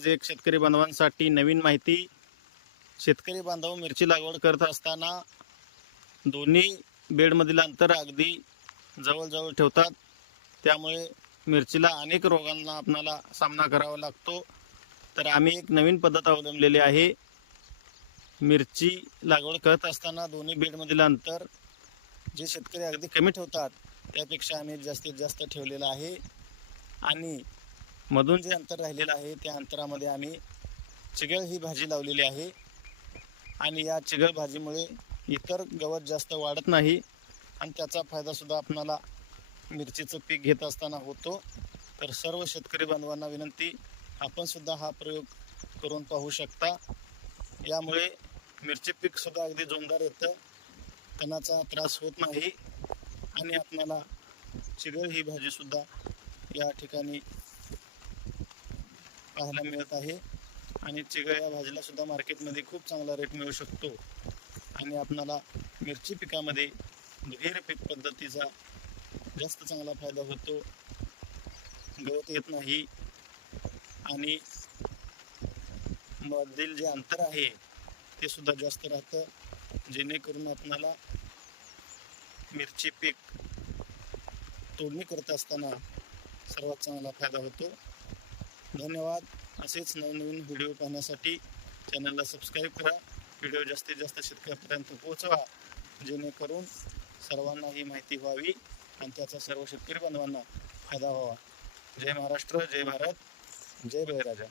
आज एक शेतकरी बांधवांसाठी नवीन माहिती. शेतकरी बांधव मिरची लागवड करत असताना दोन्ही बेडमधील अंतर अगदी जवळजवळ ठेवतात. त्यामुळे मिरचीला अनेक रोगांना आपणाला सामना करावा लागतो. तर आम्ही एक नवीन पद्धत अवलंबलेली आहे. मिरची लागवड करत असताना दोन्ही बेडमधील अंतर जे शेतकरी अगदी कमी ठेवतात त्यापेक्षा आम्ही जास्तीत जास्त ठेवलेलं आहे. आणि मधून जे अंतर राहिलेलं आहे त्या अंतरामध्ये आम्ही चिगळ ही भाजी लावलेली आहे. आणि या चिगळ भाजीमुळे इतर गवत जास्त वाढत नाही आणि त्याचा फायदा सुद्धा आपणाला मिरचीचं पीक घेत असताना होतो. तर सर्व शेतकरी बांधवांना विनंती, आपण सुद्धा हा प्रयोग करून पाहू शकता. यामुळे मिरची पीक सुद्धा अगदी जोमदार येतं, तणाचा त्रास होत नाही आणि आपल्याला चिगळ ही भाजी सुद्धा या ठिकाणी पाहायला मिळत आहे. आणि चिगळ या भाजीला सुद्धा मार्केटमध्ये खूप चांगला रेट मिळू शकतो. आणि आपणाला मिरची पिकामध्ये दुहेरी पीक पद्धतीचा जास्त चांगला फायदा होतो. गवत येत नाही आणि मधील जे अंतर आहे ते सुद्धा जास्त राहतं, जेणेकरून आपणाला मिरची पीक तोडणी करत असताना सर्वात चांगला फायदा होतो. धन्यवाद. असेच नवनवीन व्हिडिओ पाहण्यासाठी चॅनलला सबस्क्राईब करा. व्हिडिओ जास्तीत जास्त शेतकऱ्यांपर्यंत पोहोचवा, जेणेकरून सर्वांना ही माहिती व्हावी आणि त्याचा सर्व शेतकरी बांधवांना फायदा व्हावा. जय महाराष्ट्र, जय भारत, जय बळीराजा.